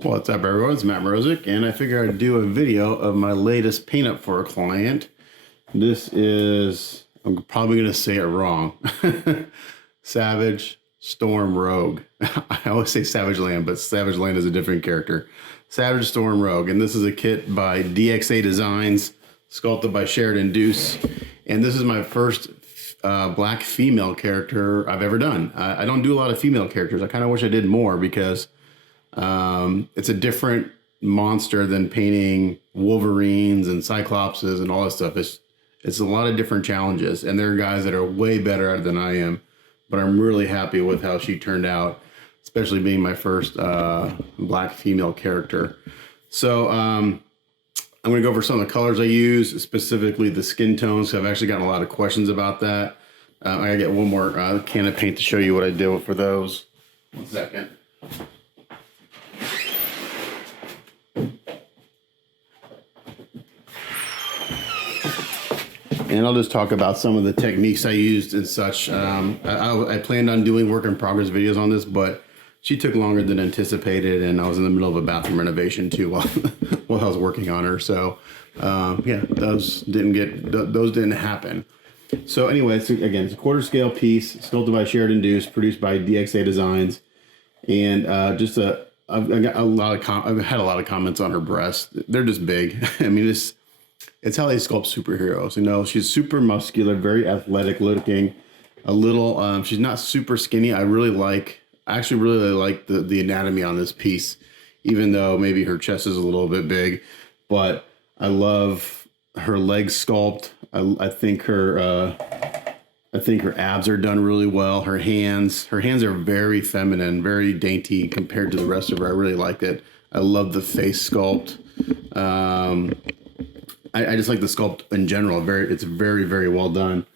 What's up, everyone? It's Matt Mrozik, and I figured I'd do a video of my latest paint up for a client. This is, I'm probably going to say it wrong, Savage Storm Rogue. I always say Savage Land, but Savage Land is a different character. Savage Storm Rogue, and this is a kit by DXA Designs, sculpted by Sheridan Doose, and this is my first black female character I've ever done. I don't do a lot of female characters. I kind of wish I did more because it's a different monster than painting Wolverines and Cyclopses and all that stuff. It's a lot of different challenges, and there are guys that are way better at it than I am, but I'm really happy with how she turned out, especially being my first black female character. So I'm going to go over some of the colors I use, specifically the skin tones. I've actually gotten a lot of questions about that. I got to get one more can of paint to show you what I did for those. 1 second. And I'll just talk about some of the techniques I used and such. I planned on doing work in progress videos on this, but she took longer than anticipated, and I was in the middle of a bathroom renovation too while I was working on her. So yeah, those didn't happen. So anyway, again, it's a quarter scale piece, sculpted by Sheridan Doose, produced by DXA Designs, and I've had a lot of comments on her breasts. They're just big. I mean, it's how they sculpt superheroes. You know, she's super muscular, very athletic looking, a little, she's not super skinny. I actually really like the anatomy on this piece, even though maybe her chest is a little bit big, but I love her leg sculpt. I think her abs are done really well. Her hands are very feminine, very dainty compared to the rest of her. I really like it. I love the face sculpt. I just like the sculpt in general. It's very, very well done.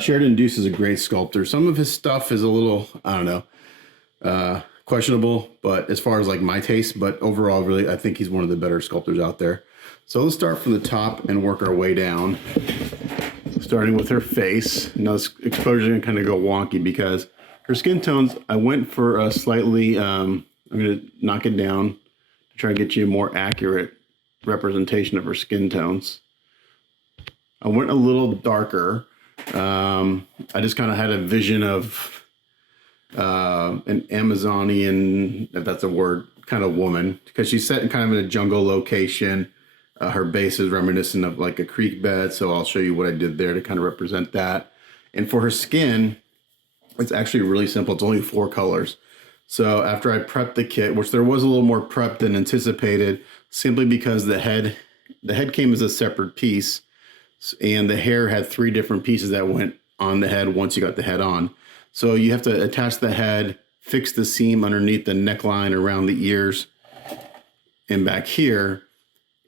Sheridan Doose is a great sculptor. Some of his stuff is a little, I don't know, questionable, but as far as like my taste, but overall, really, I think he's one of the better sculptors out there. So let's start from the top and work our way down, starting with her face. Now this exposure is gonna kind of go wonky because her skin tones, I went for a slightly, I'm gonna knock it down to try and get you a more accurate representation of her skin tones. I went a little darker. I just kind of had a vision of an Amazonian, if that's a word, kind of woman, because she's set in kind of in a jungle location. Her base is reminiscent of like a creek bed, so I'll show you what I did there to kind of represent that. And for her skin, it's actually really simple. It's only 4 colors. So after I prepped the kit, which there was a little more prep than anticipated, simply because the head came as a separate piece, and the hair had 3 different pieces that went on the head once you got the head on. So you have to attach the head, fix the seam underneath the neckline around the ears and back here.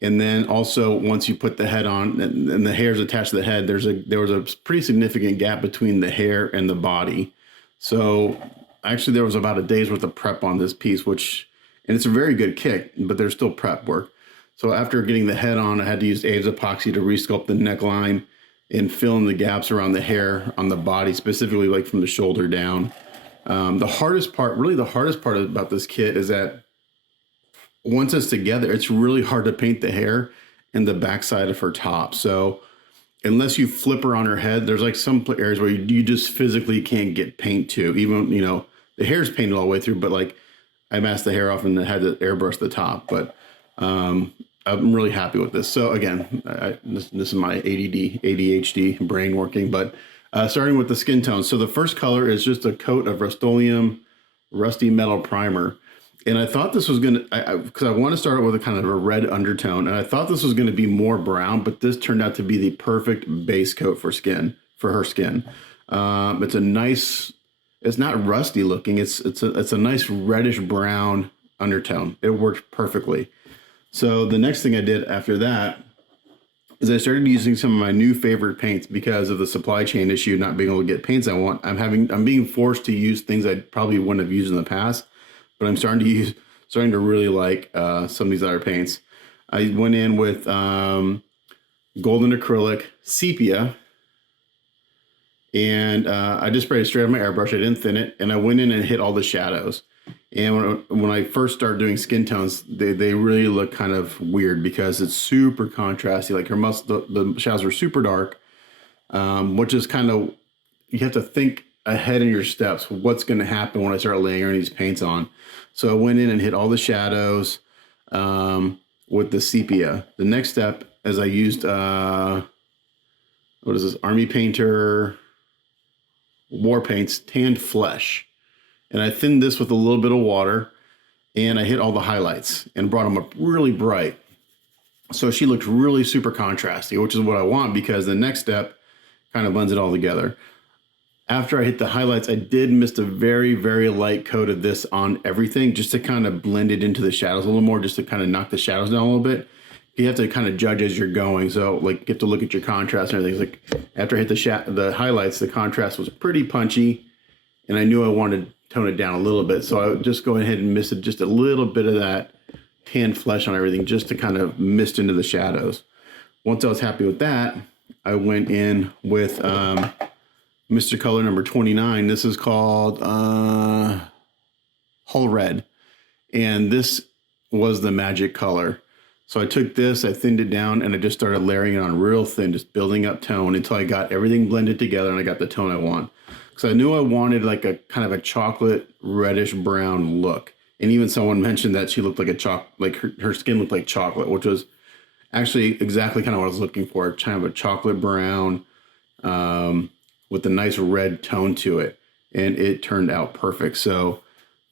And then also once you put the head on and the hair is attached to the head, there was a pretty significant gap between the hair and the body. So actually there was about a day's worth of prep on this piece, and it's a very good kit, but there's still prep work. So after getting the head on, I had to use Abe's epoxy to resculpt the neckline and fill in the gaps around the hair on the body, specifically like from the shoulder down. The hardest part about this kit is that once it's together, it's really hard to paint the hair and the backside of her top. So unless you flip her on her head, there's like some areas where you just physically can't get paint to. Even, you know, the hair's painted all the way through, but like I masked the hair off and had to airbrush the top. But I'm really happy with this. So again, this is my ADHD brain working, but starting with the skin tone. So the first color is just a coat of Rust-Oleum Rusty Metal Primer. And I thought this was going to, because I want to start with a kind of a red undertone, and I thought this was going to be more brown, but this turned out to be the perfect base coat for her skin. It's a nice, it's not rusty looking. It's a nice reddish brown undertone. It worked perfectly. So the next thing I did after that is I started using some of my new favorite paints because of the supply chain issue, not being able to get paints I want. I'm being forced to use things I probably wouldn't have used in the past, but I'm starting to really like some of these other paints. I went in with golden acrylic, sepia, and I just sprayed it straight on my airbrush. I didn't thin it, and I went in and hit all the shadows. And when I first started doing skin tones, they really look kind of weird because it's super contrasty. Like the shadows are super dark, which is kind of, you have to think ahead in your steps. What's going to happen when I start layering these paints on? So I went in and hit all the shadows with the sepia. The next step is I used, what is this? Army Painter War Paints Tanned Flesh. And I thinned this with a little bit of water, and I hit all the highlights and brought them up really bright. So she looked really super contrasty, which is what I want because the next step kind of blends it all together. After I hit the highlights, I did mist a very, very light coat of this on everything just to kind of blend it into the shadows a little more, just to kind of knock the shadows down a little bit. You have to kind of judge as you're going. So like you have to look at your contrast and everything. It's like after I hit the highlights, the contrast was pretty punchy, and I knew I wanted to tone it down a little bit. So I would just go ahead and misted just a little bit of that tanned flesh on everything just to kind of mist into the shadows. Once I was happy with that, I went in with Mr. Color number 29. This is called Hull Red. And this was the magic color. So I took this, I thinned it down, and I just started layering it on real thin, just building up tone until I got everything blended together and I got the tone I want. Because I knew I wanted like a kind of a chocolate reddish brown look. And even someone mentioned that she looked like her skin looked like chocolate, which was actually exactly kind of what I was looking for. Kind of a chocolate brown with a nice red tone to it. And it turned out perfect. So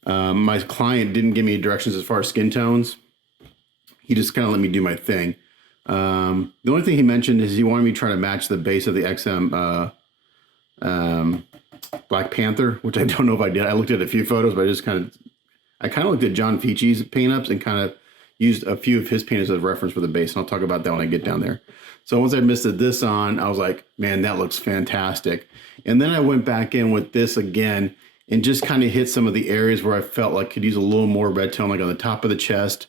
my client didn't give me directions as far as skin tones. He just kind of let me do my thing. The only thing he mentioned is he wanted me to try to match the base of the XM Black Panther, which I don't know if I did. I looked at a few photos, but I kind of looked at John Ficci's paint-ups and kind of used a few of his paint-ups as a reference for the base. And I'll talk about that when I get down there. So once I misted this on, I was like, man, that looks fantastic. And then I went back in with this again and just kind of hit some of the areas where I felt like could use a little more red tone, like on the top of the chest.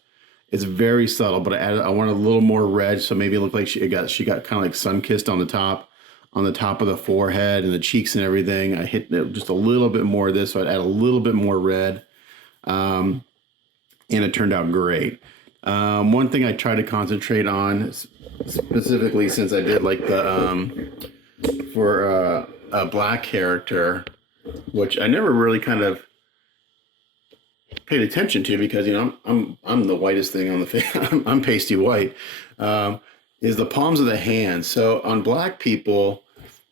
It's very subtle, but I wanted a little more red, so maybe it looked like she got kind of like sun-kissed on the top of the forehead and the cheeks and everything. I hit just a little bit more of this, so I'd add a little bit more red, and it turned out great. One thing I try to concentrate on, specifically since I did like the for a black character, which I never really kind of paid attention to because, you know, I'm the whitest thing on the face. I'm pasty white. Is the palms of the hands. So on black people,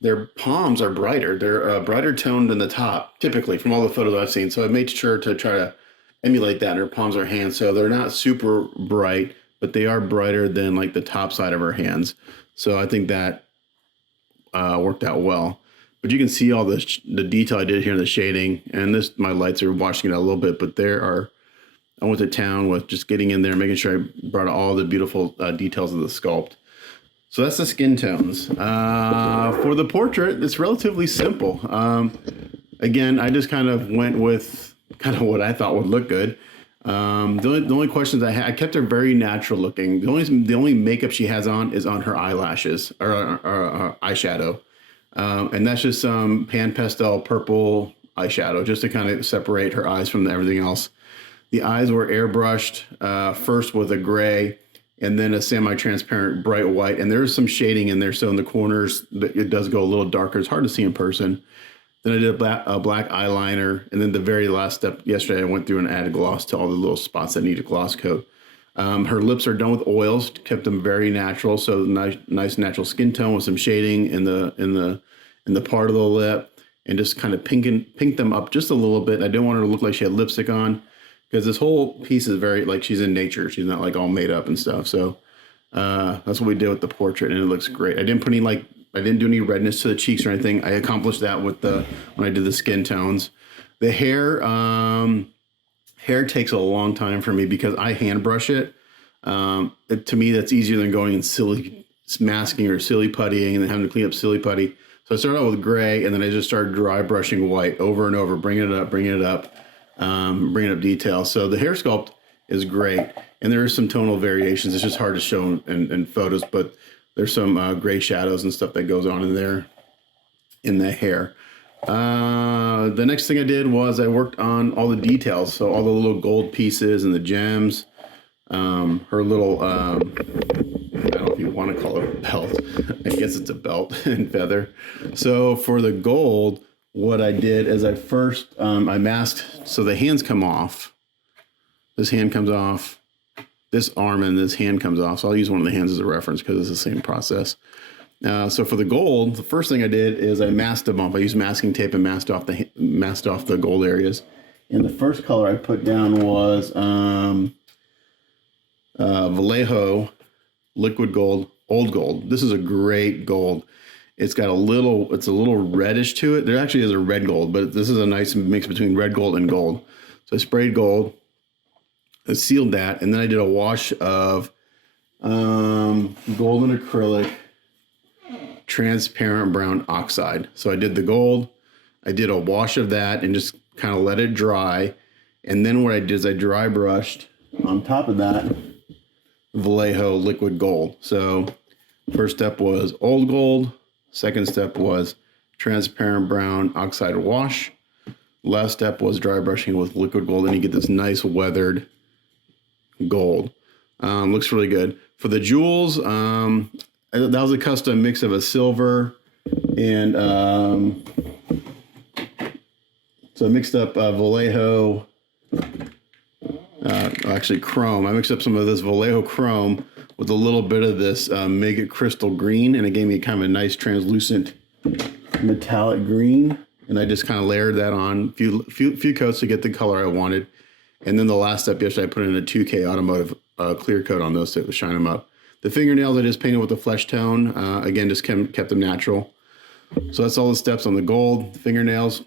their palms are brighter. They're brighter toned than the top, typically from all the photos I've seen. So I made sure to try to emulate that in her palms or hands. So they're not super bright, but they are brighter than like the top side of her hands. So I think that worked out well. But you can see all the detail I did here in the shading, and my lights are washing it out a little bit, but I went to town with just getting in there, making sure I brought all the beautiful details of the sculpt. So that's the skin tones. For the portrait, it's relatively simple. Again, I just kind of went with kind of what I thought would look good. The only questions I had, I kept her very natural looking. The only makeup she has on is on her eyelashes or eyeshadow. And that's just some pan pastel purple eyeshadow just to kind of separate her eyes from everything else. The eyes were airbrushed first with a gray and then a semi-transparent bright white. And there's some shading in there. So in the corners, it does go a little darker. It's hard to see in person. Then I did a black eyeliner. And then the very last step yesterday, I went through and added gloss to all the little spots that need a gloss coat. Her lips are done with oils, kept them very natural. So nice natural skin tone with some shading in the part of the lip, and just kind of pink them up just a little bit. I didn't want her to look like she had lipstick on because this whole piece is very like she's in nature. She's not like all made up and stuff. So that's what we did with the portrait, and it looks great. I didn't do any redness to the cheeks or anything. I accomplished that with when I did the skin tones. The hair. Hair takes a long time for me because I hand brush it. To me, that's easier than going and silly masking or silly puttying and then having to clean up silly putty. So I started out with gray, and then I just started dry brushing white over and over, bringing it up detail. So the hair sculpt is great, and there are some tonal variations. It's just hard to show in photos, but there's some gray shadows and stuff that goes on in there in the hair. The next thing I did was I worked on all the details. So all the little gold pieces and the gems, her little, I don't know if you want to call it a belt. I guess it's a belt and feather. So for the gold, what I did is I first, I masked, so the hands come off. This hand comes off, this arm and this hand comes off. So I'll use one of the hands as a reference because it's the same process. So for the gold, the first thing I did is I masked a bump. I used masking tape and masked off the gold areas. And the first color I put down was Vallejo liquid gold, old gold. This is a great gold. It's got it's a little reddish to it. There actually is a red gold, but this is a nice mix between red gold and gold. So I sprayed gold, I sealed that, and then I did a wash of gold and acrylic transparent brown oxide. So I did the gold, I did a wash of that and just kind of let it dry. And then what I did is I dry brushed on top of that Vallejo liquid gold. So first step was old gold, second step was transparent brown oxide wash. Last step was dry brushing with liquid gold, and you get this nice weathered gold. Looks really good. For the jewels, that was a custom mix of a silver and so I mixed up Vallejo, actually chrome. I mixed up some of this Vallejo chrome with a little bit of this Mega Crystal green, and it gave me kind of a nice translucent metallic green. And I just kind of layered that on few coats to get the color I wanted. And then the last step yesterday, I put in a 2K automotive clear coat on those to shine them up. The fingernails I just painted with the flesh tone. Again, just kept them natural. So that's all the steps on the gold. The fingernails.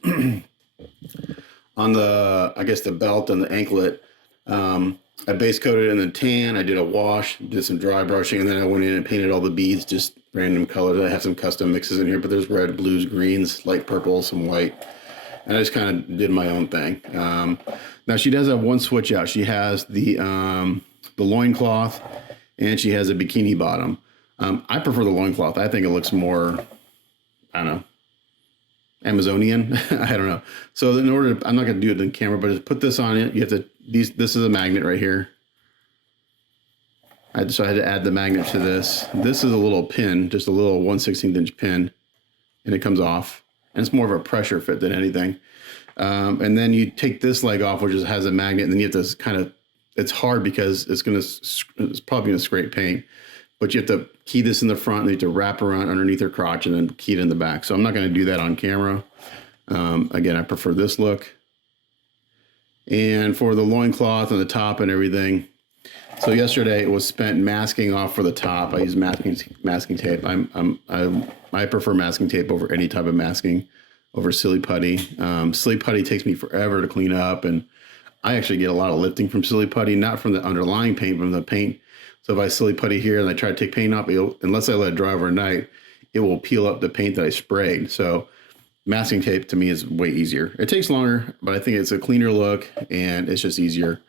On the, I guess the belt and the anklet, I base coated in the tan. I did a wash, did some dry brushing, and then I went in and painted all the beads, just random colors. I have some custom mixes in here, but there's red, blues, greens, light purple, some white. And I just kind of did my own thing. Now she does have one switch out. She has the loincloth, and she has a bikini bottom. I prefer the loincloth. I think it looks more, I don't know, Amazonian. I don't know. So in order to, I'm not going to do it in camera, but to put this on it, you have to, this is a magnet right here. So I had to add the magnet to this. This is a little pin, just a little 1/16 inch pin, and it comes off. And it's more of a pressure fit than anything. And then you take this leg off, which has a magnet, and then you have to kind of, it's hard because it's probably gonna scrape paint, but you have to key this in the front, and you have to wrap around underneath her crotch and then key it in the back. So I'm not gonna do that on camera. Again, I prefer this look. And for the loincloth and the top and everything, so yesterday it was spent masking off for the top. I use masking tape. I prefer masking tape over any type of masking over silly putty. Silly putty takes me forever to clean up, and I actually get a lot of lifting from silly putty, not from the underlying paint, but from the paint. So if I silly putty here and I try to take paint off, unless I let it dry overnight, it will peel up the paint that I sprayed. So masking tape to me is way easier. It takes longer, but I think it's a cleaner look and it's just easier.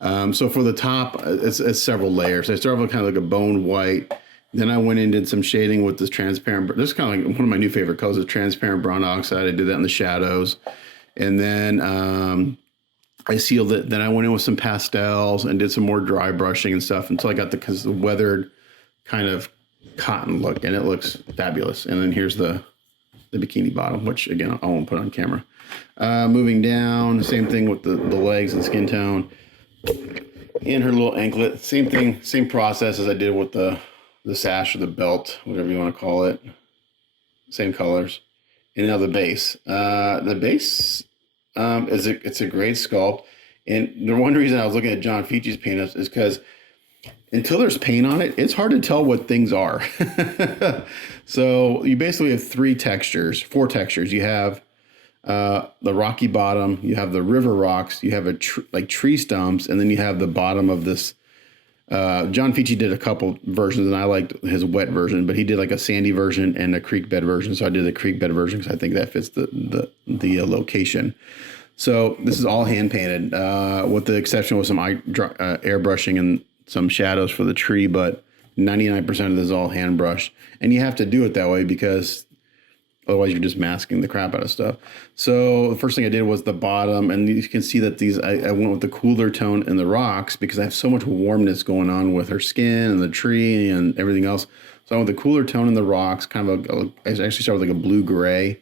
So for the top, it's several layers. I started with kind of like a bone white. Then I went in and did some shading with this transparent. This is kind of like one of my new favorite colors, is transparent brown oxide. I did that in the shadows. And then I sealed it. Then I went in with some pastels and did some more dry brushing and stuff until I got the weathered kind of cotton look, and it looks fabulous. And then here's the bikini bottom, which again, I won't put on camera. Moving down, same thing with the legs and skin tone. In her little anklet, same thing, same process as I did with the sash or the belt, whatever you want to call it. Same colors. And now the base. The base it's a great sculpt. And the one reason I was looking at John Ficci's paint is because until there's paint on it, it's hard to tell what things are. So you basically have four textures. You have the rocky bottom, you have the river rocks, you have like tree stumps, and then you have the bottom of this. John Ficci did a couple versions, and I liked his wet version, but he did like a sandy version and a creek bed version. So I did the creek bed version because I think that fits the location. So this is all hand painted, with the exception of some airbrushing and some shadows for the tree, but 99% of this is all hand brushed. And you have to do it that way because Otherwise, you're just masking the crap out of stuff. So the first thing I did was the bottom, and you can see that I went with the cooler tone in the rocks because I have so much warmness going on with her skin and the tree and everything else. So I went with the cooler tone in the rocks, kind of I actually started with like a blue gray,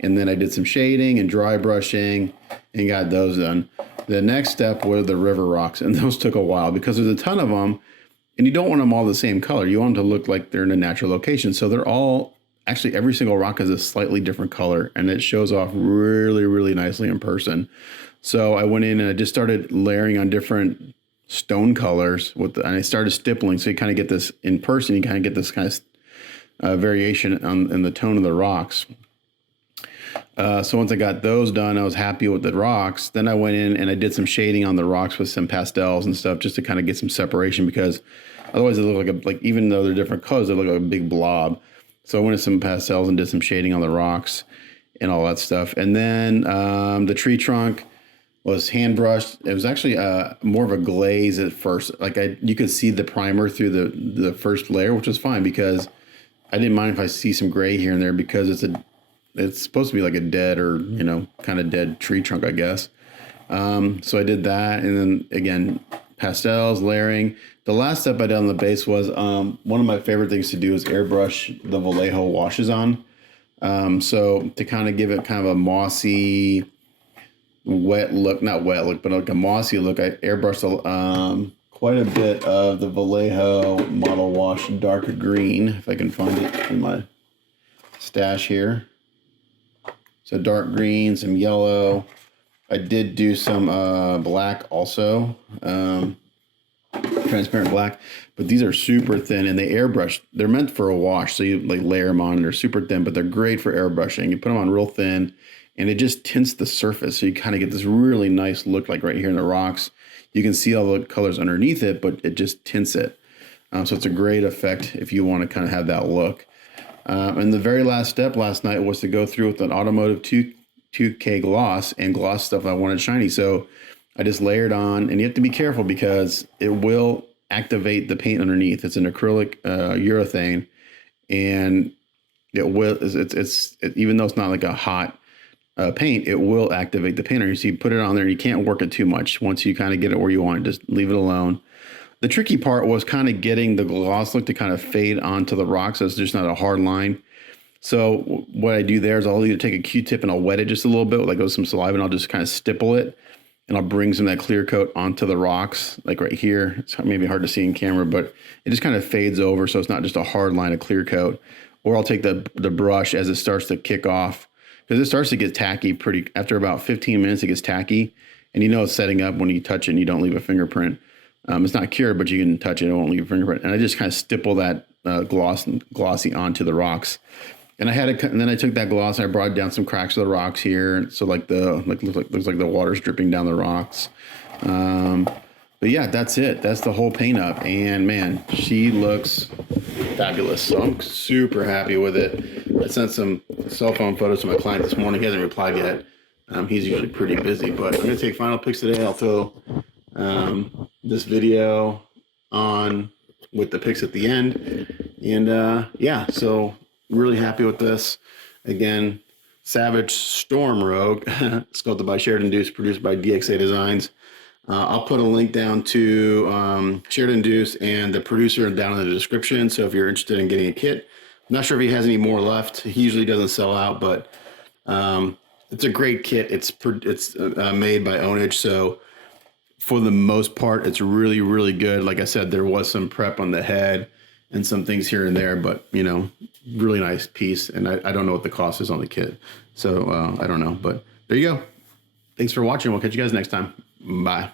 and then I did some shading and dry brushing and got those done. The next step were the river rocks, and those took a while because there's a ton of them, and you don't want them all the same color. You want them to look like they're in a natural location. So they're all, actually every single rock is a slightly different color, and it shows off really, really nicely in person. So I went in and I just started layering on different stone colors and I started stippling. So you kind of get this in person, you kind of get this kind of variation in the tone of the rocks. So once I got those done, I was happy with the rocks. Then I went in and I did some shading on the rocks with some pastels and stuff just to kind of get some separation, because otherwise they look like even though they're different colors, they look like a big blob. So I went in some pastels and did some shading on the rocks and all that stuff. And then the tree trunk was hand brushed. It was actually more of a glaze at first. Like you could see the primer through the first layer, which was fine because I didn't mind if I see some gray here and there because it's supposed to be like a dead or, kind of dead tree trunk, I guess. So I did that. And then again, pastels, layering. The last step I did on the base was one of my favorite things to do is airbrush the Vallejo washes on. So to kind of give it kind of a mossy, wet look, not wet look, but like a mossy look, I airbrushed quite a bit of the Vallejo Model Wash Dark Green, if I can find it in my stash here. So dark green, some yellow. I did do some black also, transparent black, but these are super thin and they airbrush. They're meant for a wash, so you like layer them on. They're super thin, but they're great for airbrushing. You put them on real thin, and it just tints the surface, so you kind of get this really nice look, like right here in the rocks. You can see all the colors underneath it, but it just tints it. So it's a great effect if you want to kind of have that look. And the very last step last night was to go through with an automotive 2K gloss and gloss stuff I wanted shiny. So I just layered on, and you have to be careful because it will activate the paint underneath. It's an acrylic urethane, and it will. Even though it's not like a hot paint, it will activate the paint underneath. So you put it on there, and you can't work it too much. Once you kind of get it where you want it, just leave it alone. The tricky part was kind of getting the gloss look to kind of fade onto the rock, so it's just not a hard line. So what I do there is I'll either take a Q-tip and I'll wet it just a little bit, like with some saliva, and I'll just kind of stipple it, and I'll bring some of that clear coat onto the rocks, like right here. It's maybe hard to see in camera, but it just kind of fades over, so it's not just a hard line of clear coat. Or I'll take the brush as it starts to kick off, because it starts to get tacky after about 15 minutes. It gets tacky, and it's setting up when you touch it and you don't leave a fingerprint. It's not cured, but you can touch it, it won't leave a fingerprint. And I just kind of stipple that glossy onto the rocks. And and then I took that gloss and I brought down some cracks of the rocks here, so looks like the water's dripping down the rocks. But yeah, that's it. That's the whole paint up, and man, she looks fabulous. So I'm super happy with it. I sent some cell phone photos to my client this morning. He hasn't replied yet. He's usually pretty busy, but I'm gonna take final pics today. I'll throw this video on with the pics at the end, and yeah, so really happy with this. Again, Savage Storm Rogue, sculpted by Sheridan Doose, produced by DXA Designs. I'll put a link down to Sheridan Doose and the producer down in the description. So if you're interested in getting a kit, I'm not sure if he has any more left. He usually doesn't sell out, but it's a great kit. It's made by Ownage, so for the most part, it's really, really good. Like I said, there was some prep on the head and some things here and there, but really nice piece. And I don't know what the cost is on the kit, so I don't know. But there you go. Thanks for watching. We'll catch you guys next time. Bye.